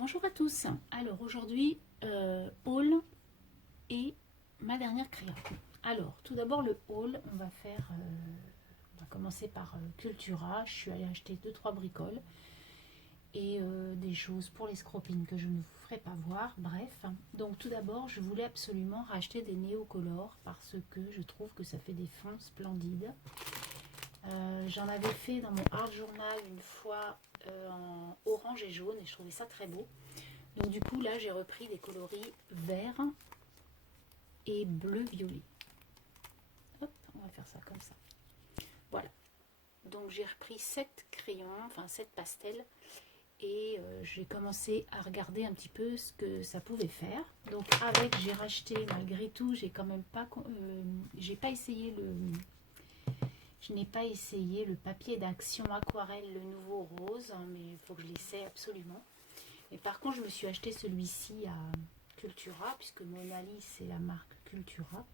Bonjour à tous. Alors aujourd'hui, haul et ma dernière créa. Alors tout d'abord le haul, on va commencer par Cultura. Je suis allée acheter 2-3 bricoles et des choses pour les scropines que je ne vous ferai pas voir. Bref, donc tout d'abord je voulais absolument racheter des néocolores parce que je trouve que ça fait des fonds splendides. J'en avais fait dans mon art journal une fois en orange et jaune et je trouvais ça très beau. Donc du coup là j'ai repris des coloris vert et bleu violet. Hop, on va faire ça comme ça. Voilà. Donc j'ai repris 7 crayons, enfin 7 pastels et j'ai commencé à regarder un petit peu ce que ça pouvait faire. Donc avec j'ai racheté malgré tout, j'ai quand même pas j'ai pas essayé le je n'ai pas essayé le papier d'action aquarelle, le nouveau rose, hein, mais il faut que je l'essaie absolument. Et par contre, je me suis acheté celui-ci à Cultura, puisque Mona Lisa, c'est la marque Cultura.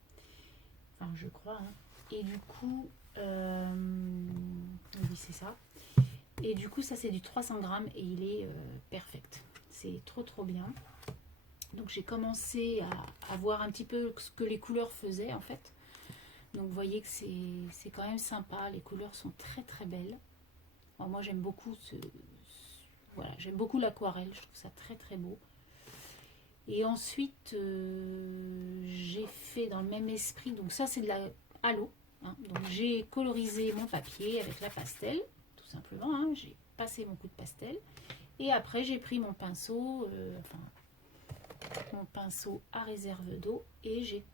Enfin, je crois. Hein. Et du coup, oui, c'est ça. Et du coup, ça, c'est du 300 grammes et il est perfect. C'est trop, trop bien. Donc, j'ai commencé à voir un petit peu ce que les couleurs faisaient, en fait. Donc, vous voyez que c'est quand même sympa. Les couleurs sont très, très belles. Alors, moi, j'aime beaucoup voilà, j'aime beaucoup l'aquarelle. Je trouve ça très, très beau. Et ensuite, j'ai fait dans le même esprit, donc ça c'est de la à l'eau. Hein, donc j'ai colorisé mon papier avec la pastel, tout simplement. Hein, j'ai passé mon coup de pastel. Et après j'ai pris mon pinceau, mon pinceau à réserve d'eau et j'ai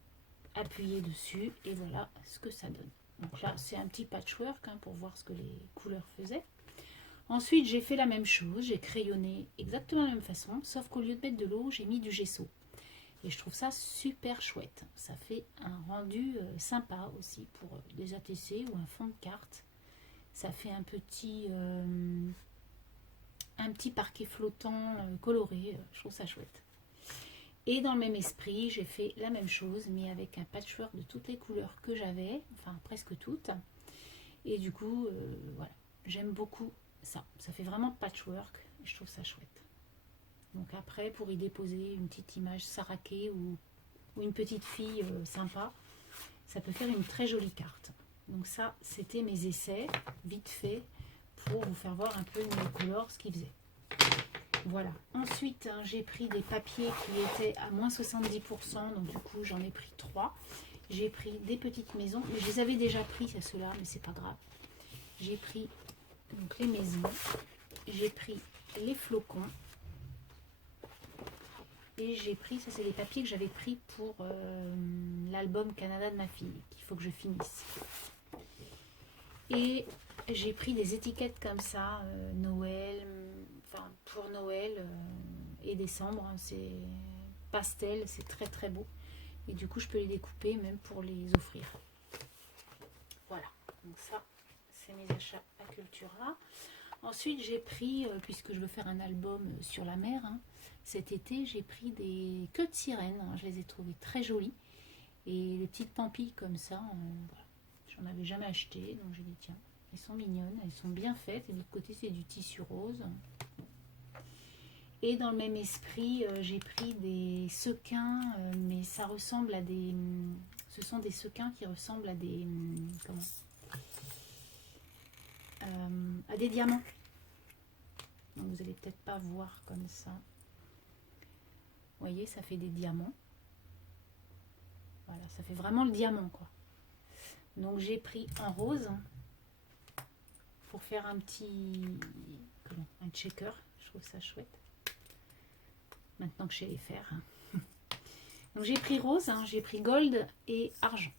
appuyé dessus. Et voilà ce que ça donne. Donc là c'est un petit patchwork hein, pour voir ce que les couleurs faisaient. Ensuite, j'ai fait la même chose, j'ai crayonné exactement de la même façon, sauf qu'au lieu de mettre de l'eau, j'ai mis du gesso. Et je trouve ça super chouette. Ça fait un rendu sympa aussi pour des ATC ou un fond de carte. Ça fait un petit parquet flottant coloré. Je trouve ça chouette. Et dans le même esprit, j'ai fait la même chose, mais avec un patchwork de toutes les couleurs que j'avais, enfin presque toutes. Et du coup, voilà, j'aime beaucoup ça. Ça fait vraiment patchwork. Et je trouve ça chouette. Donc après, pour y déposer une petite image saraquée ou une petite fille sympa, ça peut faire une très jolie carte. Donc ça, c'était mes essais, vite fait, pour vous faire voir un peu Neocolor ce qu'ils faisaient. Voilà. Ensuite, hein, j'ai pris des papiers qui étaient à moins 70%, donc du coup, j'en ai pris 3. J'ai pris des petites maisons, mais je les avais déjà pris, ceux-là, mais c'est pas grave. J'ai pris donc, les maisons, j'ai pris les flocons, et j'ai pris, ça c'est les papiers que j'avais pris pour l'album Canada de ma fille, qu'il faut que je finisse. Et j'ai pris des étiquettes comme ça, Noël, enfin pour Noël et décembre, hein, c'est pastel, c'est très très beau. Et du coup je peux les découper même pour les offrir. Voilà, donc ça c'est mes achats à Cultura. Ensuite j'ai pris, puisque je veux faire un album sur la mer, hein, cet été j'ai pris des queues de sirène, hein, je les ai trouvées très jolies. Et les petites pampilles comme ça, voilà. J'en avais jamais acheté, donc j'ai dit tiens, elles sont mignonnes, elles sont bien faites. Et de l'autre côté c'est du tissu rose. Et dans le même esprit, j'ai pris des sequins, mais ça ressemble à des... Ce sont des sequins qui ressemblent à des... Comment à des diamants. Donc vous allez peut-être pas voir comme ça. Vous voyez, ça fait des diamants. Voilà, ça fait vraiment le diamant, quoi. Donc j'ai pris en rose pour faire un petit... Comment, un checker. Je trouve ça chouette. Maintenant que je sais les faire. Donc j'ai pris rose, hein, j'ai pris gold et argent.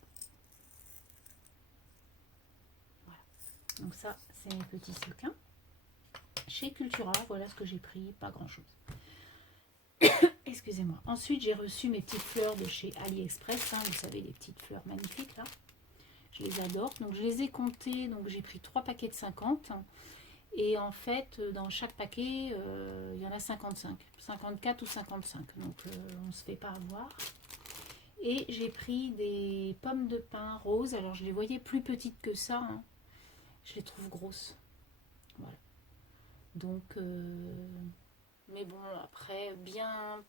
Voilà. Donc ça, c'est mes petits sequins. Chez Cultura, voilà ce que j'ai pris, pas grand chose. Excusez-moi. Ensuite, j'ai reçu mes petites fleurs de chez AliExpress. Hein, vous savez, les petites fleurs magnifiques là. Je les adore. Donc je les ai comptées. Donc j'ai pris 3 paquets de 50. Et en fait, dans chaque paquet, il y en a 55. 54 ou 55. Donc on ne se fait pas avoir. Et j'ai pris des pommes de pin roses. Alors je les voyais plus petites que ça. Hein. Je les trouve grosses. Voilà. Donc Mais bon, après, bien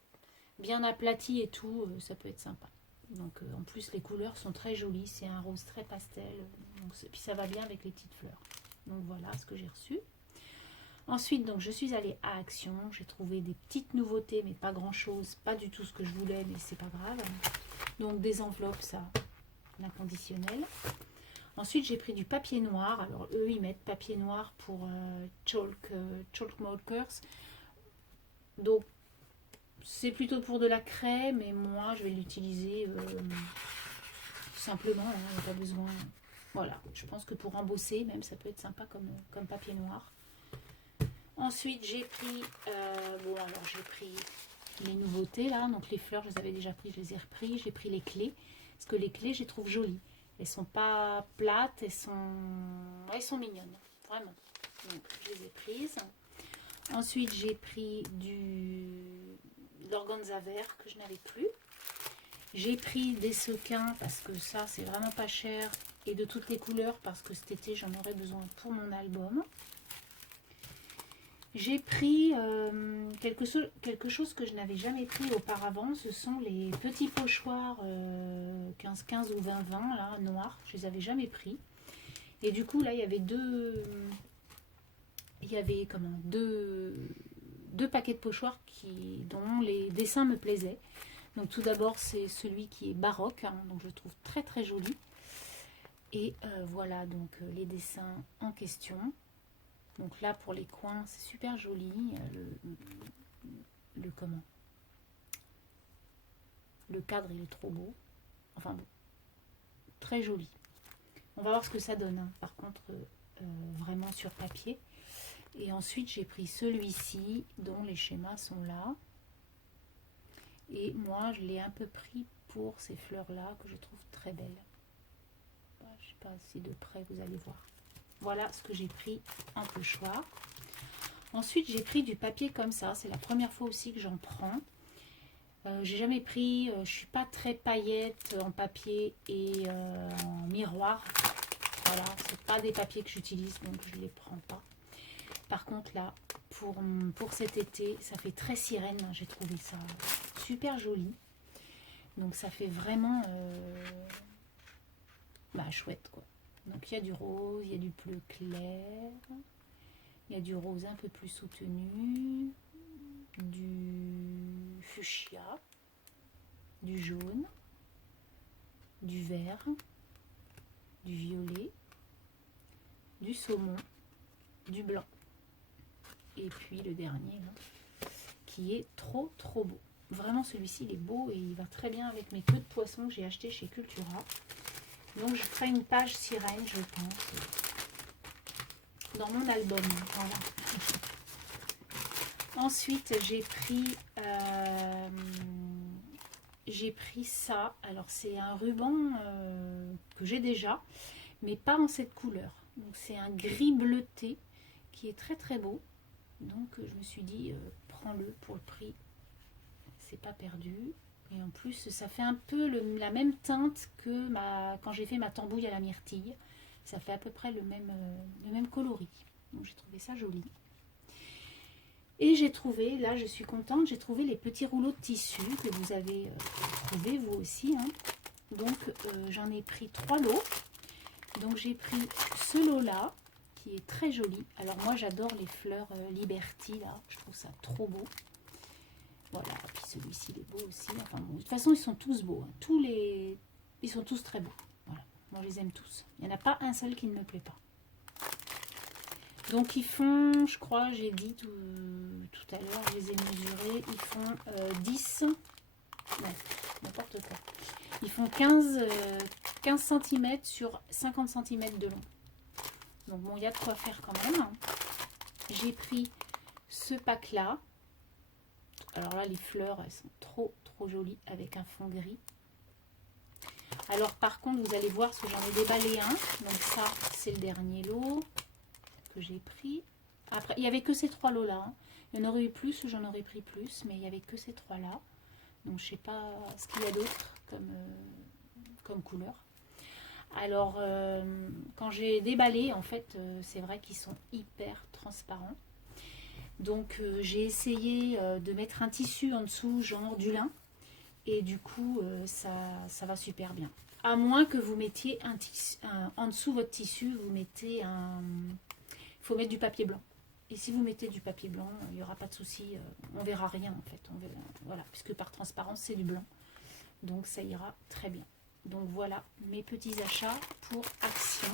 aplati et tout, ça peut être sympa. Donc en plus les couleurs sont très jolies, c'est un rose très pastel, donc, puis ça va bien avec les petites fleurs. Donc voilà ce que j'ai reçu. Ensuite donc je suis allée à Action, j'ai trouvé des petites nouveautés mais pas grand chose, pas du tout ce que je voulais mais c'est pas grave. Donc des enveloppes, ça, l'inconditionnel. Ensuite j'ai pris du papier noir, alors eux ils mettent papier noir pour chalk markers. Donc c'est plutôt pour de la craie, mais moi je vais l'utiliser simplement, hein, il n'y a pas besoin. Voilà, je pense que pour embosser, même ça peut être sympa comme papier noir. Ensuite j'ai pris, alors j'ai pris les nouveautés là, donc les fleurs je les avais déjà pris, je les ai repris. J'ai pris les clés, parce que les clés je les trouve jolies. Elles sont pas plates, elles sont mignonnes, vraiment. Donc je les ai prises. Ensuite j'ai pris l'organza vert que je n'avais plus. J'ai pris des sequins parce que ça c'est vraiment pas cher et de toutes les couleurs parce que cet été j'en aurais besoin pour mon album. J'ai pris quelque chose que je n'avais jamais pris auparavant, ce sont les petits pochoirs 15-15 ou 20-20 là, noirs, je les avais jamais pris. Et du coup là il y avait deux paquets de pochoirs dont les dessins me plaisaient. Donc tout d'abord c'est celui qui est baroque, hein, donc je le trouve très très joli. Et voilà donc les dessins en question. Donc là pour les coins c'est super joli. Le cadre il est trop beau. Enfin bon, très joli. On va voir ce que ça donne, hein. Par contre vraiment sur papier. Et ensuite j'ai pris celui-ci dont les schémas sont là. Et moi je l'ai un peu pris pour ces fleurs là que je trouve très belles. Je sais pas si de près vous allez voir. Voilà ce que j'ai pris en pochoir. Ensuite j'ai pris du papier comme ça, c'est la première fois aussi que j'en prends. J'ai jamais pris, je suis pas très paillettes en papier et en miroir. Voilà, c'est pas des papiers que j'utilise donc je les prends pas. Par contre là pour cet été ça fait très sirène, j'ai trouvé ça super joli. Donc ça fait vraiment chouette quoi. Donc il y a du rose, il y a du bleu clair, il y a du rose un peu plus soutenu, du fuchsia, du jaune, du vert, du violet, du saumon, du blanc. Et puis le dernier là, qui est trop trop beau. Vraiment celui-ci il est beau et il va très bien avec mes queues de poisson que j'ai acheté chez Cultura. Donc je ferai une page sirène je pense dans mon album. Voilà. Ensuite j'ai pris ça. Alors c'est un ruban que j'ai déjà mais pas en cette couleur. Donc c'est un gris bleuté qui est très très beau. Donc je me suis dit prends-le pour le prix, c'est pas perdu. Et en plus ça fait un peu la même teinte que quand j'ai fait ma tambouille à la myrtille. Ça fait à peu près le même coloris. Donc j'ai trouvé ça joli. Et j'ai trouvé, là je suis contente, j'ai trouvé les petits rouleaux de tissu que vous avez trouvé vous aussi, hein. Donc j'en ai pris 3 lots. Donc j'ai pris ce lot là qui est très joli. Alors moi j'adore les fleurs Liberty là, je trouve ça trop beau. Voilà, puis celui-ci il est beau aussi. Enfin bon, de toute façon ils sont tous beaux, hein. Ils sont tous très beaux. Voilà, moi je les aime tous. Il n'y en a pas un seul qui ne me plaît pas. Donc ils font, je crois, j'ai dit tout à l'heure, je les ai mesurés, ils font 10, non, n'importe quoi. Ils font 15 cm sur 50 cm de long. Donc bon, il y a de quoi faire quand même. J'ai pris ce pack là. Alors là, les fleurs, elles sont trop trop jolies avec un fond gris. Alors par contre, vous allez voir, parce que j'en ai déballé un. Donc ça, c'est le dernier lot que j'ai pris. Après, il n'y avait que ces 3 lots là, hein. Il y en aurait eu plus ou j'en aurais pris plus, mais il n'y avait que ces 3 là. Donc je sais pas ce qu'il y a d'autre comme couleur. Alors quand j'ai déballé, en fait c'est vrai qu'ils sont hyper transparents. Donc j'ai essayé de mettre un tissu en dessous, genre du lin. Et du coup, ça va super bien. À moins que vous mettiez un tissu, en dessous votre tissu, vous mettez un... Il faut mettre du papier blanc. Et si vous mettez du papier blanc, il n'y aura pas de souci. On verra rien en fait. Voilà, puisque par transparence, c'est du blanc. Donc ça ira très bien. Donc voilà mes petits achats pour Action.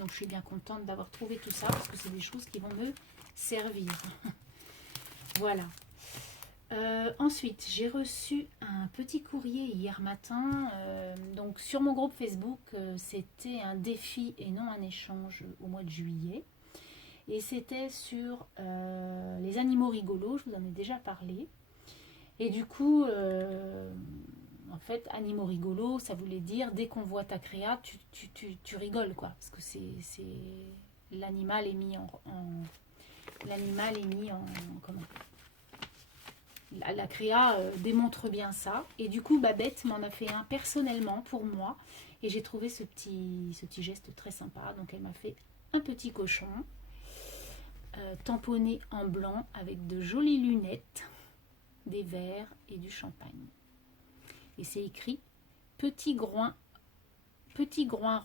Donc je suis bien contente d'avoir trouvé tout ça parce que c'est des choses qui vont me servir. Voilà. Ensuite, j'ai reçu un petit courrier hier matin. Donc sur mon groupe Facebook, c'était un défi et non un échange au mois de juillet. Et c'était sur les animaux rigolos, je vous en ai déjà parlé. Et du coup, en fait, animaux rigolos, ça voulait dire dès qu'on voit ta créa, tu rigoles, quoi. Parce que l'animal est mis l'animal est mis en comment la créa démontre bien ça. Et du coup, Babette m'en a fait un personnellement pour moi. Et j'ai trouvé ce petit geste très sympa. Donc elle m'a fait un petit cochon tamponné en blanc avec de jolies lunettes, des verres et du champagne. Et c'est écrit petit groin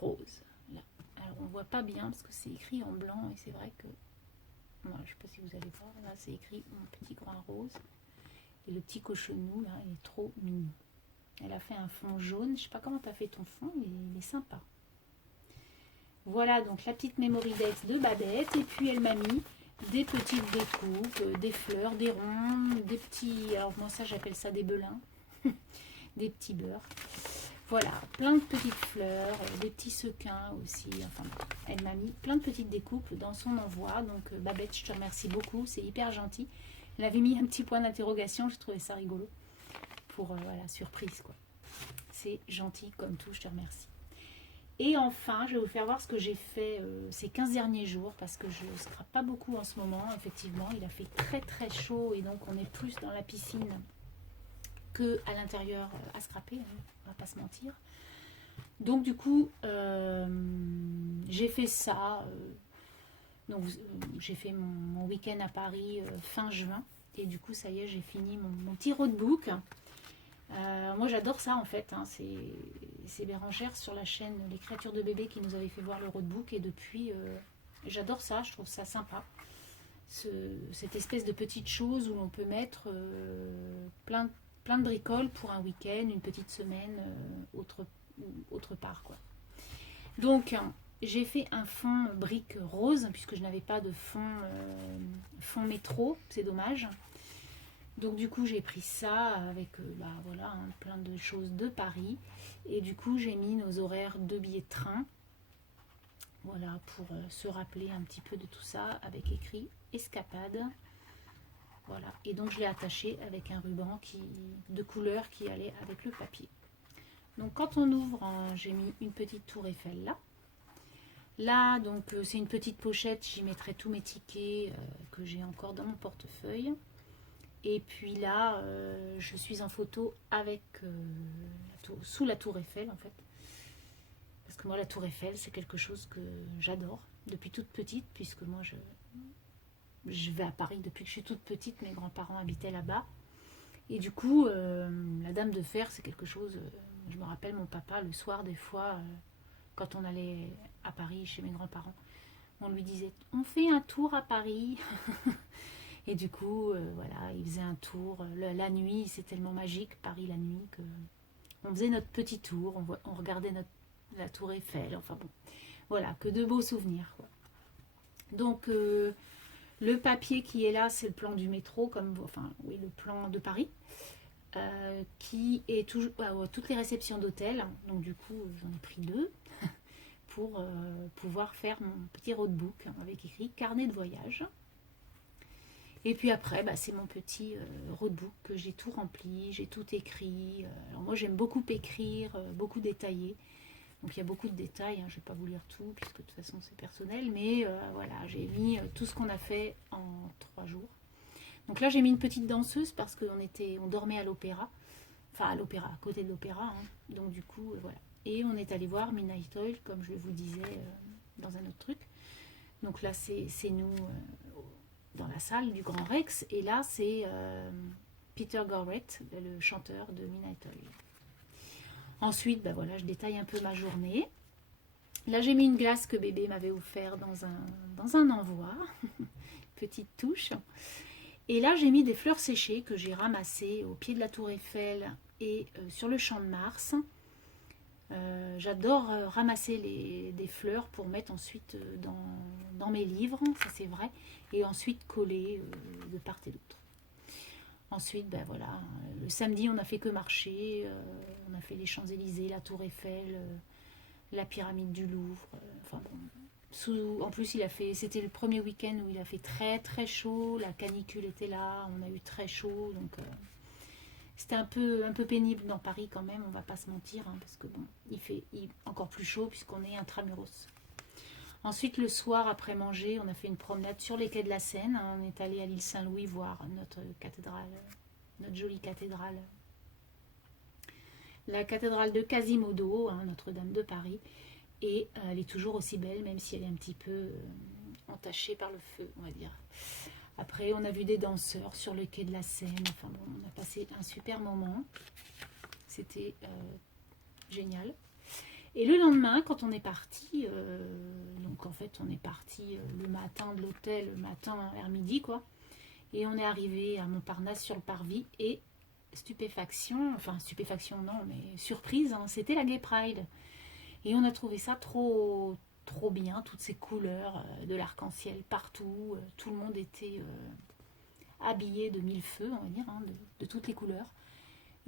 rose. Là. Alors on voit pas bien parce que c'est écrit en blanc et c'est vrai que moi, je sais pas si vous allez voir, là c'est écrit mon petit groin rose. Et le petit cochonou, là, il est trop mignon. Elle a fait un fond jaune. Je sais pas comment tu as fait ton fond, mais il est sympa. Voilà donc la petite memory dex de Babette. Et puis elle m'a mis des petites découpes, des fleurs, des ronds, des petits... Alors moi ça j'appelle ça des belins. Des petits beurres. Voilà, plein de petites fleurs, des petits sequins aussi. Enfin, elle m'a mis plein de petites découpes dans son envoi. Donc Babette, je te remercie beaucoup. C'est hyper gentil. Elle avait mis un petit point d'interrogation, j'ai trouvé ça rigolo. Pour voilà, surprise quoi. C'est gentil comme tout, je te remercie. Et enfin, je vais vous faire voir ce que j'ai fait ces 15 derniers jours, parce que je ne scrape pas beaucoup en ce moment, effectivement. Il a fait très très chaud et donc on est plus dans la piscine que à l'intérieur à scraper, hein, on va pas se mentir. Donc du coup, j'ai fait ça. Donc j'ai fait mon week-end à Paris fin juin. Et du coup, ça y est, j'ai fini mon petit roadbook. Moi, j'adore ça en fait. Hein. C'est Bérangère sur la chaîne Les Créatures de Bébé qui nous avait fait voir le roadbook. Et depuis, j'adore ça. Je trouve ça sympa. Cette espèce de petite chose où l'on peut mettre plein de bricoles pour un week-end, une petite semaine, autre part. Quoi. Donc, j'ai fait un fond brique rose puisque je n'avais pas de fond métro. C'est dommage. Donc du coup j'ai pris ça avec voilà, hein, plein de choses de Paris. Et du coup j'ai mis nos horaires de billets de train. Voilà, pour se rappeler un petit peu de tout ça, avec écrit escapade. Voilà, et donc je l'ai attaché avec un ruban de couleur qui allait avec le papier. Donc quand on ouvre, j'ai mis une petite tour Eiffel là. Là, donc c'est une petite pochette, j'y mettrai tous mes tickets que j'ai encore dans mon portefeuille. Et puis là, je suis en photo avec sous la tour Eiffel en fait. Parce que moi, la tour Eiffel, c'est quelque chose que j'adore depuis toute petite, puisque moi, je vais à Paris depuis que je suis toute petite. Mes grands-parents habitaient là-bas. Et du coup, la Dame de Fer, c'est quelque chose... je me rappelle mon papa, le soir, des fois, quand on allait à Paris chez mes grands-parents, on lui disait, on fait un tour à Paris. Et du coup, voilà, il faisait un tour. La nuit, c'est tellement magique, Paris la nuit, que on faisait notre petit tour, on regardait la tour Eiffel, enfin bon. Voilà, que de beaux souvenirs, quoi. Donc, le papier qui est là, c'est le plan du métro, enfin, oui, le plan de Paris, qui est toujours toutes les réceptions d'hôtel. Donc, du coup, j'en ai pris 2 pour pouvoir faire mon petit roadbook avec écrit carnet de voyage. Et puis après, c'est mon petit roadbook que j'ai tout rempli, j'ai tout écrit. Alors moi, j'aime beaucoup écrire, beaucoup détailler. Donc il y a beaucoup de détails, hein, je ne vais pas vous lire tout, puisque de toute façon c'est personnel. Mais voilà, j'ai mis tout ce qu'on a fait en 3 jours. Donc là, j'ai mis une petite danseuse parce qu'on dormait à l'opéra. Enfin, à l'opéra, à côté de l'opéra. Hein. Donc du coup, voilà. Et on est allé voir Midnight Oil, comme je vous disais dans un autre truc. Donc là, c'est nous... dans la salle du Grand Rex. Et là, c'est Peter Gorrett, le chanteur de Midnight Oil. Ensuite, ben voilà, je détaille un peu ma journée. Là, j'ai mis une glace que bébé m'avait offert dans un envoi. Petite touche. Et là, j'ai mis des fleurs séchées que j'ai ramassées au pied de la Tour Eiffel et sur le Champ de Mars. J'adore ramasser des fleurs pour mettre ensuite dans mes livres, ça c'est vrai, et ensuite coller de part et d'autre. Ensuite, ben voilà, le samedi on a fait que marcher, on a fait les Champs-Élysées, la Tour Eiffel, la pyramide du Louvre, enfin bon. En plus, c'était le premier week-end où il a fait très très chaud, la canicule était là, on a eu très chaud, donc c'était un peu pénible dans Paris quand même, on va pas se mentir, hein, parce que bon, il fait encore plus chaud puisqu'on est intramuros. Ensuite, le soir, après manger, on a fait une promenade sur les quais de la Seine, hein, on est allé à l'île Saint-Louis voir notre cathédrale, notre jolie cathédrale. La cathédrale de Quasimodo, hein, Notre-Dame de Paris. Et elle est toujours aussi belle, même si elle est un petit peu entachée par le feu, on va dire. Après, on a vu des danseurs sur le quai de la Seine. Enfin bon, on a passé un super moment. C'était génial. Et le lendemain, quand on est parti, donc en fait, on est parti le matin de l'hôtel, le matin vers midi, quoi. Et on est arrivé à Montparnasse sur le parvis et stupéfaction non, mais surprise, hein, c'était la Gay Pride. Et on a trouvé ça trop bien, toutes ces couleurs de l'arc-en-ciel partout. Tout le monde était habillé de mille feux, on va dire, hein, de toutes les couleurs.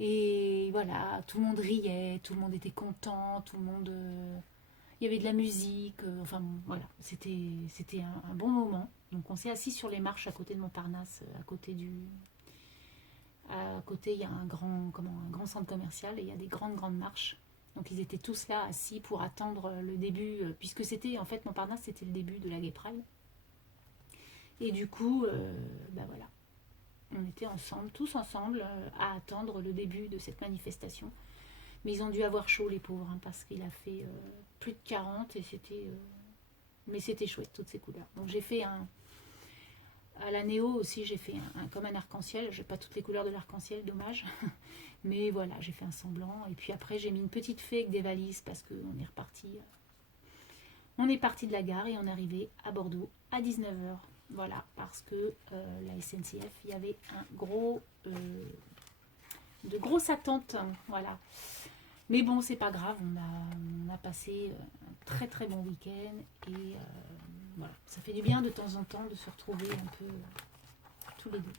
Et voilà, tout le monde riait, tout le monde était content, tout le monde... il y avait de la musique, enfin bon, voilà, c'était un bon moment. Donc on s'est assis sur les marches à côté de Montparnasse, à côté, il y a un grand centre commercial et il y a des grandes marches. Donc ils étaient tous là assis pour attendre le début, puisque c'était en fait Montparnasse, c'était le début de la Gay Pride. Et du coup, ben voilà, on était ensemble, tous ensemble, à attendre le début de cette manifestation. Mais ils ont dû avoir chaud les pauvres, hein, parce qu'il a fait plus de 40 et c'était... mais c'était chouette, toutes ces couleurs. Donc j'ai fait à la Néo aussi, j'ai fait comme un arc-en-ciel. J'ai pas toutes les couleurs de l'arc-en-ciel, dommage. Mais voilà, j'ai fait un semblant. Et puis après, j'ai mis une petite fée avec des valises parce qu'on est reparti. On est parti de la gare et on est arrivé à Bordeaux à 19h. Voilà, parce que la SNCF, il y avait de grosses attentes. Voilà. Mais bon, c'est pas grave, on a passé un très très bon week-end et voilà, ça fait du bien de temps en temps de se retrouver un peu tous les deux.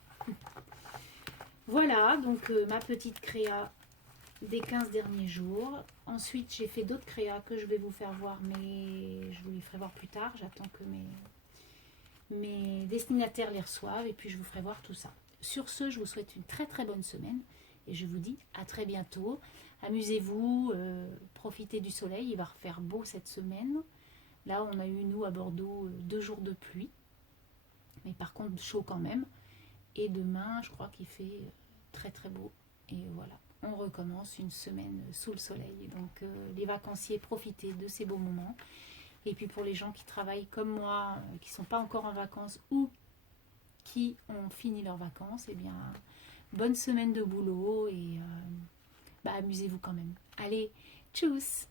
Voilà, donc ma petite créa des 15 derniers jours. Ensuite, j'ai fait d'autres créas que je vais vous faire voir, mais je vous les ferai voir plus tard. J'attends que mes destinataires les reçoivent et puis je vous ferai voir tout ça. Sur ce, je vous souhaite une très très bonne semaine et je vous dis à très bientôt. Amusez-vous, profitez du soleil, il va refaire beau cette semaine. Là, on a eu, nous, à Bordeaux, 2 jours de pluie, mais par contre chaud quand même. Et demain, je crois qu'il fait très très beau. Et voilà, on recommence une semaine sous le soleil. Donc les vacanciers, profitez de ces beaux moments. Et puis pour les gens qui travaillent comme moi, qui ne sont pas encore en vacances ou qui ont fini leurs vacances, eh bien, bonne semaine de boulot et amusez-vous quand même. Allez, tchuss!